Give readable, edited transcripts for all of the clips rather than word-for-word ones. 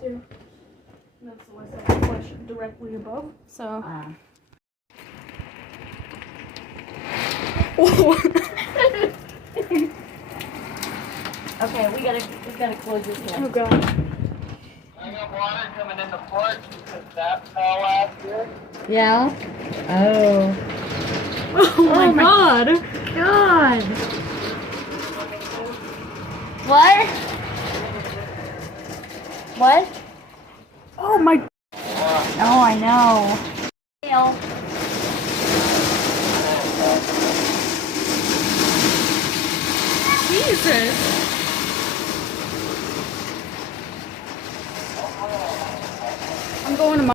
mine too. And that's the west side of the flesh directly above. So. Okay, we gotta close this here. Oh god. I got water coming in the porch because that fell last year. Yeah? Oh. Oh my god. God! What? What? Oh my. Oh, I know. Hail. Jesus. I'm going to my.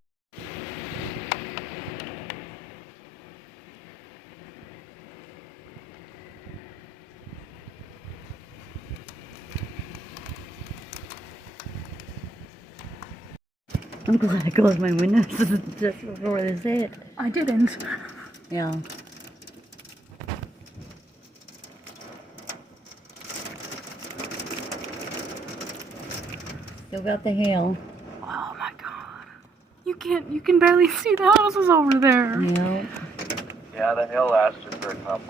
I'm glad I closed my windows just before this hit. I didn't. Yeah. Still got the hail. Oh my god. You can barely see the houses over there. Yeah. Yeah, the hail lasted for a couple